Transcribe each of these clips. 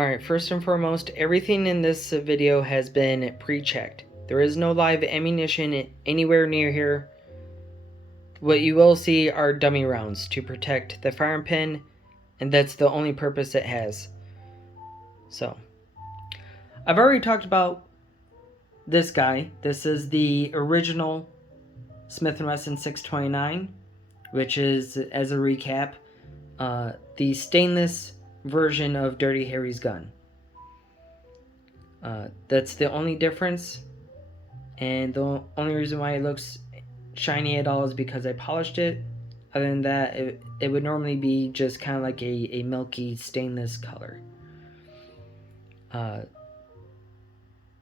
Alright, first and foremost, everything in this video has been pre-checked. There is no live ammunition anywhere near here. What you will see are dummy rounds to protect the firing pin, and that's the only purpose it has. So, I've already talked about this guy. This is the original Smith&Wesson 629, which is, as a recap, the stainless version of Dirty Harry's gun. That's the only difference, and the only reason why it looks shiny at all is because I polished it. Other than that, it would normally be just kind of like a milky stainless color.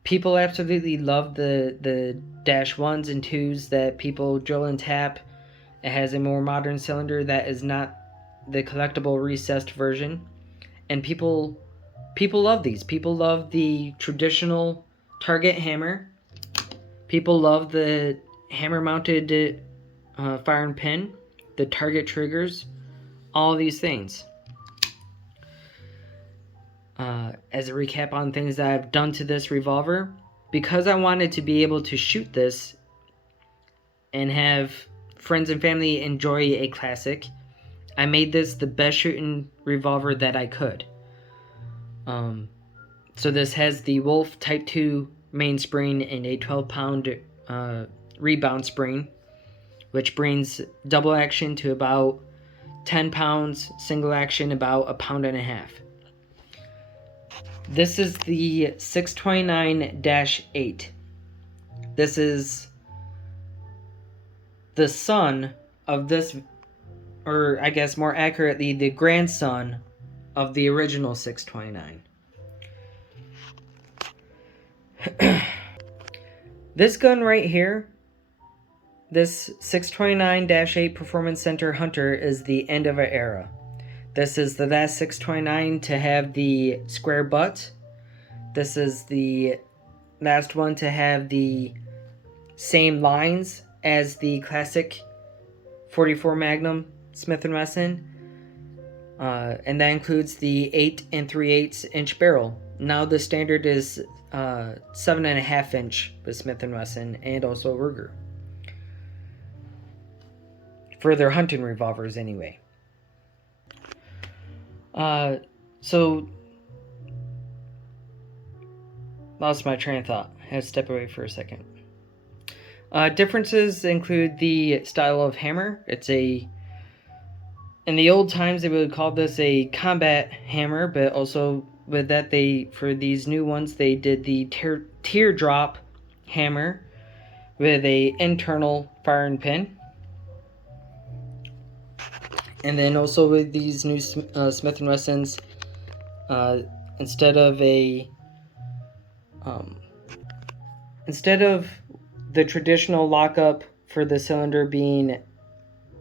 People absolutely love the dash 1s and 2s that people drill and tap. It has a more modern cylinder that is not the collectible recessed version. And people love these. People love the traditional target hammer. People love the hammer-mounted firing pin, the target triggers, all these things. As a recap on things that I've done to this revolver, because I wanted to be able to shoot this and have friends and family enjoy a classic, I made this the best shooting revolver that I could. So this has the Wolf Type 2 mainspring and a 12-pound rebound spring, which brings double action to about 10 pounds, single action about 1.5 pounds. This is the 629-8. This is the son of this, or I guess more accurately, the grandson of the original 629. This gun right here, this 629-8 Performance Center Hunter, is the end of an era. This is the last 629 to have the square butt. This is the last one to have the same lines as the classic 44 Magnum Smith&Wesson. And that includes the 8 3/8 inch barrel. Now the standard is 7.5 inch with Smith&Wesson and also Ruger. For their hunting revolvers anyway. So lost my train of thought. I had to step away for a second. Differences include the style of hammer. It's in the old times they would call this a combat hammer, but also with that for these new ones they did the teardrop hammer with a internal firing pin. And then also with these new Smith&Wessons, instead of the traditional lockup for the cylinder being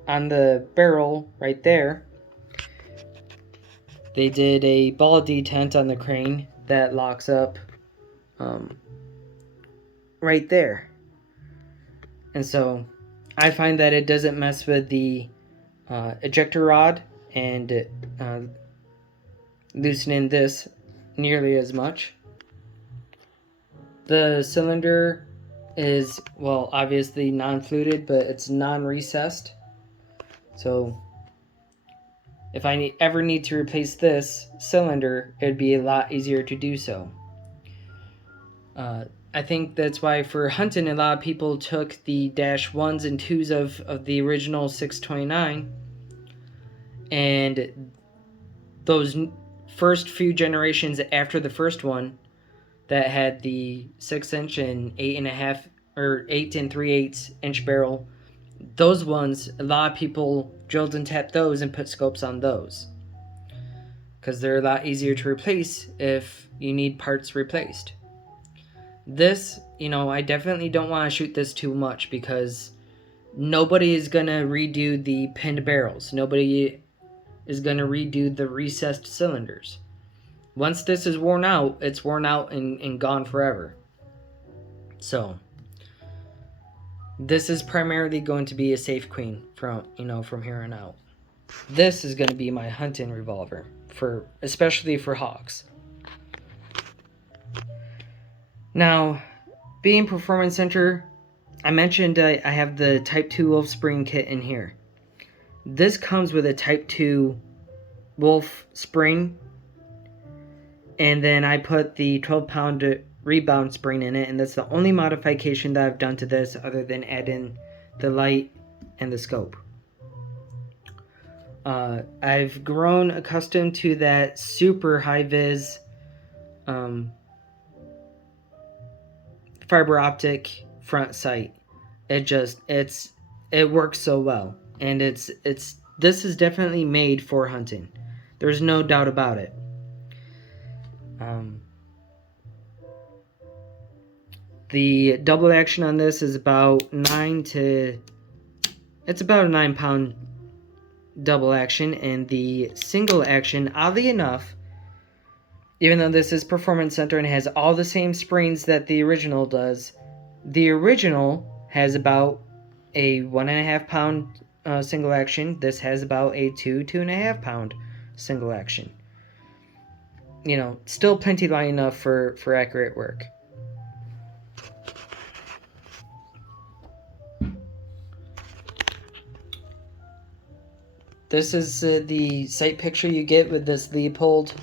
on the barrel right there, they did a ball detent on the crane that locks up right there. And so I find that it doesn't mess with the ejector rod and loosening this nearly as much. The cylinder is, well, obviously non-fluted, but it's non-recessed. So if I ever need to replace this cylinder, it'd be a lot easier to do so. I think that's why for hunting, a lot of people took the dash 1s and 2s of the original 629, and those first few generations after the first one that had the 6 inch and 8.5 or 8 3/8 inch barrel, those ones, a lot of people drilled and tapped those and put scopes on those because they're a lot easier to replace if you need parts replaced. This, I definitely don't want to shoot this too much because nobody is going to redo the pinned barrels. Nobody is going to redo the recessed cylinders. Once this is worn out, it's worn out and gone forever. So this is primarily going to be a safe queen from here on out. This is going to be my hunting revolver, especially for hawks. Now, being Performance Center, I mentioned I have the Type 2 Wolf Spring kit in here. This comes with a Type 2 Wolf Spring, and then I put the 12-pound rebound spring in it, and that's the only modification that I've done to this other than adding the light and the scope. I've grown accustomed to that super high-vis fiber optic front sight. It works so well, and this is definitely made for hunting. There's no doubt about it. The double action on this is about it's about a 9-pound double action, and the single action, oddly enough, even though this is Performance Center and has all the same springs that the original does, the original has about a 1.5 pound single action. This has about a 2.5 pound single action. You know, still plenty light enough for accurate work. This is the sight picture you get with this Leopold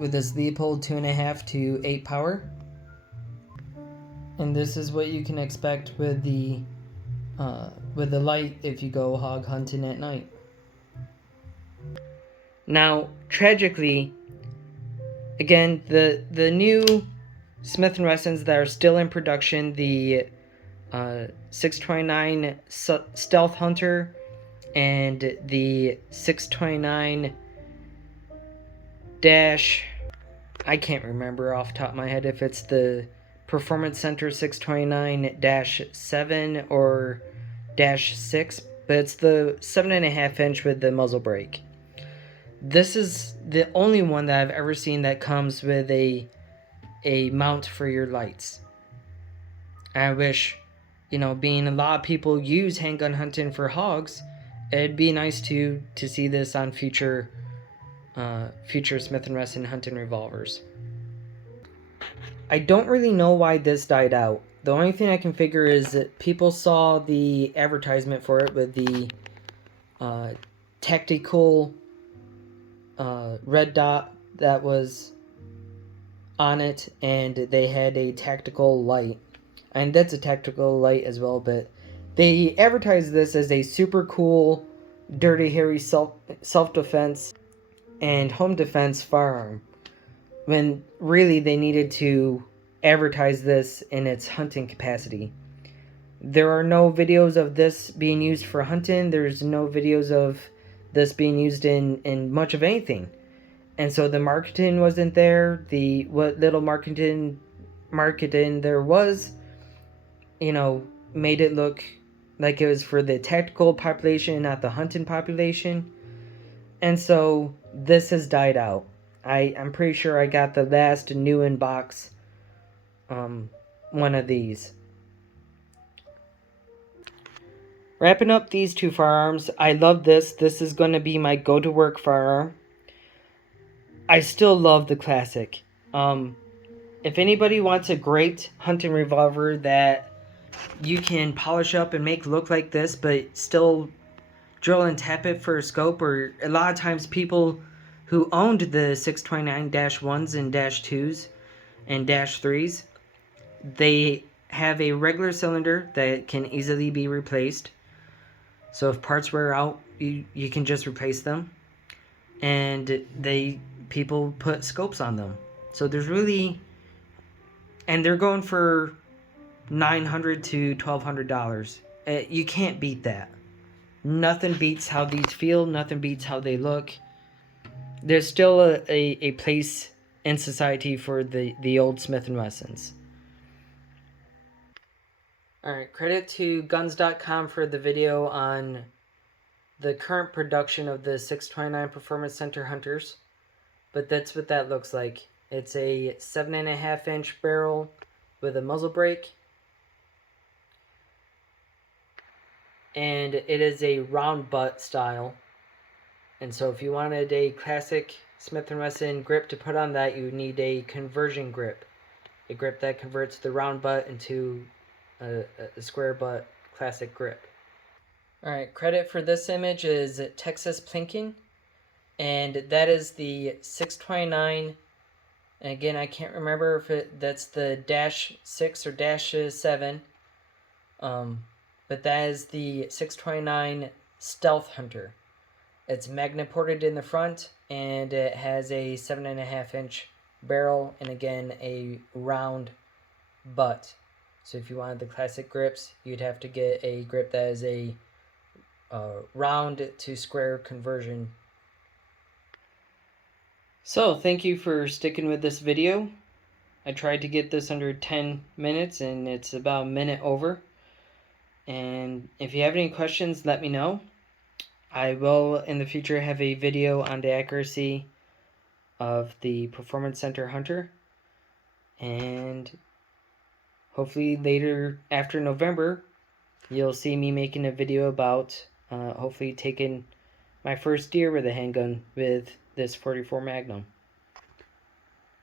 2.5 to 8 power, and this is what you can expect with the light if you go hog hunting at night. Now, tragically, again, the new Smith&Wessons that are still in production, the 629 Stealth Hunter and the 629 dash, I can't remember off the top of my head if it's the Performance Center 629-7 or -6, but it's the 7.5 inch with the muzzle brake. This is the only one that I've ever seen that comes with a mount for your lights. I wish, you know, being a lot of people use handgun hunting for hogs, it'd be nice to see this on future Smith&Wesson hunting revolvers. I don't really know why this died out. The only thing I can figure is that people saw the advertisement for it with the tactical red dot that was on it, and they had a tactical light, and that's a tactical light as well, but they advertised this as a super cool dirty hairy self-defense and home defense firearm, when really they needed to advertise this in its hunting capacity. There are no videos of this being used for hunting. There's no videos of this being used in much of anything. And so the marketing wasn't there. What little marketing there was, you know, made it look like it was for the tactical population, not the hunting population. And so this has died out. I'm pretty sure I got the last new in box one of these. Wrapping up these two firearms, I love this. This is going to be my go-to-work firearm. I still love the classic. If anybody wants a great hunting revolver that you can polish up and make look like this, but still drill and tap it for a scope, or a lot of times people who owned the 629-1s and -2s and -3s, they have a regular cylinder that can easily be replaced. So if parts wear out, you can just replace them. And people put scopes on them. So there's really, and they're going for $900 to $1,200. You can't beat that. Nothing beats how these feel. Nothing beats how they look. There's still a place in society for the old Smith&Wessons. Alright, credit to guns.com for the video on the current production of the 629 Performance Center Hunters. But that's what that looks like. It's a 7.5 inch barrel with a muzzle brake. And it is a round butt style. And so if you wanted a classic Smith&Wesson grip to put on that, you need a conversion grip. A grip that converts the round butt into a square butt classic grip. Alright, credit for this image is Texas Plinking, and that is the 629, and again I can't remember if that's the -6 or -7, but that is the 629 Stealth Hunter. It's magnet ported in the front, and it has a 7.5-inch barrel, and again a round butt. So if you wanted the classic grips, you'd have to get a grip that is a round to square conversion. So thank you for sticking with this video. I tried to get this under 10 minutes and it's about a minute over. And if you have any questions, let me know. I will in the future have a video on the accuracy of the Performance Center Hunter. And hopefully later after November, you'll see me making a video about hopefully taking my first deer with a handgun with this .44 Magnum.